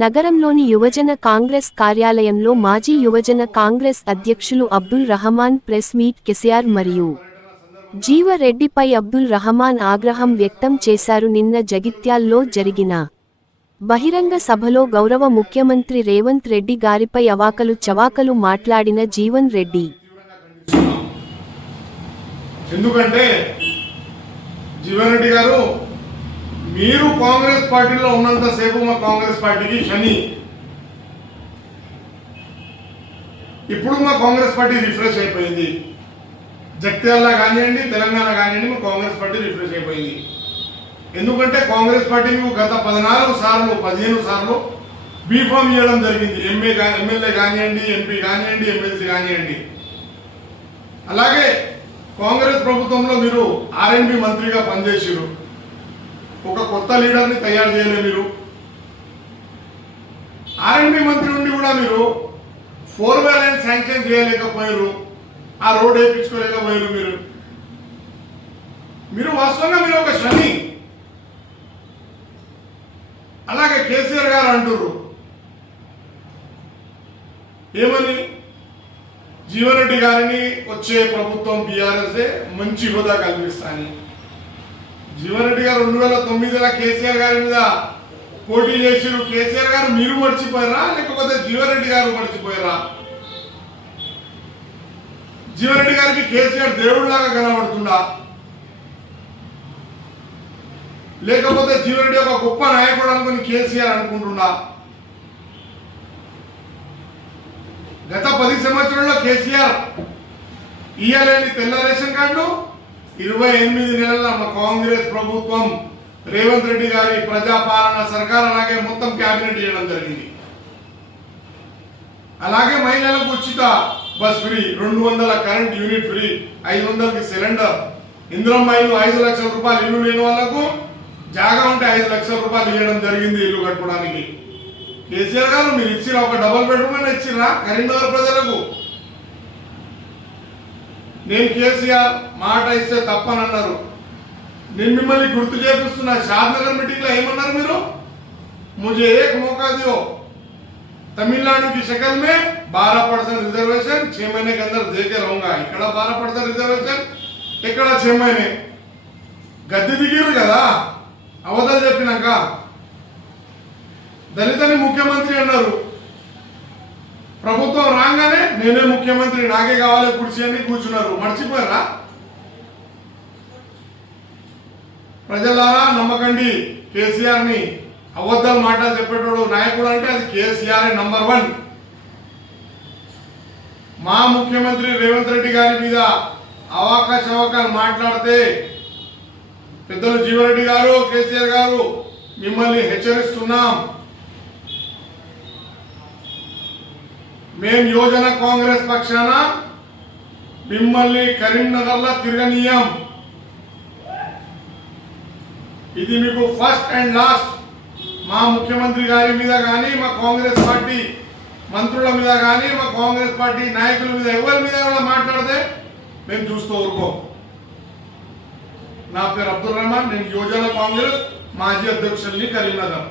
నగరంలోని యువజన కాంగ్రెస్ కార్యాలయంలో మాజీ యువజన కాంగ్రెస్ అధ్యక్షులు అబ్దుల్ రహమాన్ ప్రెస్ మీట్ కేసీఆర్ మరియు జీవరెడ్డిపై అబ్దుల్ రహమాన్ ఆగ్రహం వ్యక్తం చేశారు. నిన్న జగిత్యాల్లో జరిగిన బహిరంగ సభలో గౌరవ ముఖ్యమంత్రి రేవంత్ రెడ్డి గారిపై అవాకలు చవాకలు మాట్లాడిన జీవన్ రెడ్డి, ఎందుకంటే జీవన్ రెడ్డి గారు మీరు కాంగ్రెస్ పార్టీలో ఉన్నంతసేపు మా కాంగ్రెస్ పార్టీకి శని. ఇప్పుడు మా కాంగ్రెస్ పార్టీ రిఫ్రెష్ అయిపోయింది. జగిత్యాల కానివ్వండి, తెలంగాణ కానివ్వండి, మా కాంగ్రెస్ పార్టీ రిఫ్రెష్ అయిపోయింది. ఎందుకంటే కాంగ్రెస్ పార్టీ మీకు గత 14 సార్లు 15 సార్లు బీఫామ్ ఇవ్వడం జరిగింది. ఎమ్మెల్యే కానివ్వండి, ఎంపీ కానివ్వండి, ఎమ్మెల్సీ కానివ్వండి. అలాగే కాంగ్రెస్ ప్రభుత్వంలో మీరు R&B మంత్రిగా పనిచేసారు. ఒక కొత్త లీడర్ని తయారు చేయలేదు. మీరు R&B మంత్రి ఉండి కూడా మీరు 4-way లైన్ శాంక్షన్ చేయలేకపోయారు, ఆ రోడ్ వేయించుకోలేకపోయారు. మీరు వాస్తవంగా మీరు ఒక శని. అలాగే కేసీఆర్ గారు అంటారు ఏమని, జీవన్ రెడ్డి గారిని వచ్చే ప్రభుత్వం బీఆర్ఎస్ మంచి హోదా కల్పిస్తాని. జీవన్ రెడ్డి గారు 2009లో కేసీఆర్ గారి మీద పోటీ చేసిరు. కేసీఆర్ గారు మీరు మర్చిపోయారా, లేకపోతే జీవన్ రెడ్డి గారు మర్చిపోయారా? జీవన్ రెడ్డి గారికి కేసీఆర్ దేవుడిలాగా కనబడుతుందా, లేకపోతే జీవన్ రెడ్డి ఒక గొప్ప నాయకుడు అనుకుని కేసీఆర్ అనుకుంటున్నా? గత 10 సంవత్సరాల్లో కేసీఆర్ ఇయ్యలేని తెల్ల రేషన్ కార్డు 28 నెలల మా కాంగ్రెస్ ప్రభుత్వం రేవంత్ రెడ్డి గారి ప్రజాపాలన సర్కార్ అలాగే మొత్తం క్యాబినెట్ చేయడం జరిగింది. అలాగే మహిళలకు ఉచిత bus free, 200 current unit free, 500కి సిలిండర్, ఇందిరమ్మ ఇల్లు 5 లక్షల రూపాయలు, ఇల్లు లేని వాళ్లకు జాగా ఉంటే 5 లక్షల రూపాయలు ఇవ్వడం జరిగింది ఇల్లు కట్టుకోవడానికి. కేసీఆర్ గారు మీరు ఇచ్చిరా, ఒక డబుల్ బెడ్రూమ్ అని ఇచ్చిరా కరీంనగర్ ప్రజలకు? నేను కేసీఆర్ మాట ఇస్తే తప్పనన్నారు. నేను మిమ్మల్ని గుర్తు చేపిస్తున్నా. షాద్నగర్ మీటింగ్ లో ఏమన్నారు మీరు? मुझे एक मौका दो, तमिलनाडु की शक्ल में 12% रिजर्वेशन 6 महीने के अंदर दे के रहूंगा. ఇక్కడ 12% రిజర్వేషన్, ఇక్కడ 6 మहीने. గద్దె దిగిరు కదా అవతలు చెప్పినాక. దళితని ముఖ్యమంత్రి అన్నారు. ప్రభుత్వం రాగానే నేనే ముఖ్యమంత్రి, నాకే కావాలి కుర్చీ అని కూర్చున్నారు. మర్చిపోయారా? ప్రజలారా నమ్మకండి కేసీఆర్ ని. అబద్ధాలు మాట చెప్పేటోడు నాయకుడు అంటే అది కేసీఆర్ నంబర్ 1. మా ముఖ్యమంత్రి రేవంత్ రెడ్డి గారి మీద అవకాశాలు మాట్లాడితే పెద్దలు జీవన్ రెడ్డి గారు, కేసీఆర్ గారు మిమ్మల్ని హెచ్చరిస్తున్నాం. మేము యువజన కాంగ్రెస్ పక్షాన మిమ్మల్ని కరీంనగర్లో తిరగనీయం. ఇది మీకు ఫస్ట్ అండ్ లాస్ట్. మా ముఖ్యమంత్రి గారి మీద కానీ, మా కాంగ్రెస్ పార్టీ మంత్రుల మీద కానీ, మా కాంగ్రెస్ పార్టీ నాయకుల మీద ఎవరి మీద కూడా మాట్లాడితే మేము చూస్తూ ఊరుకోం. నా పేరు అబ్దుల్ రహమాన్, నేను యువజన కాంగ్రెస్ మాజీ అధ్యక్షుల్ని కరీంనగర్.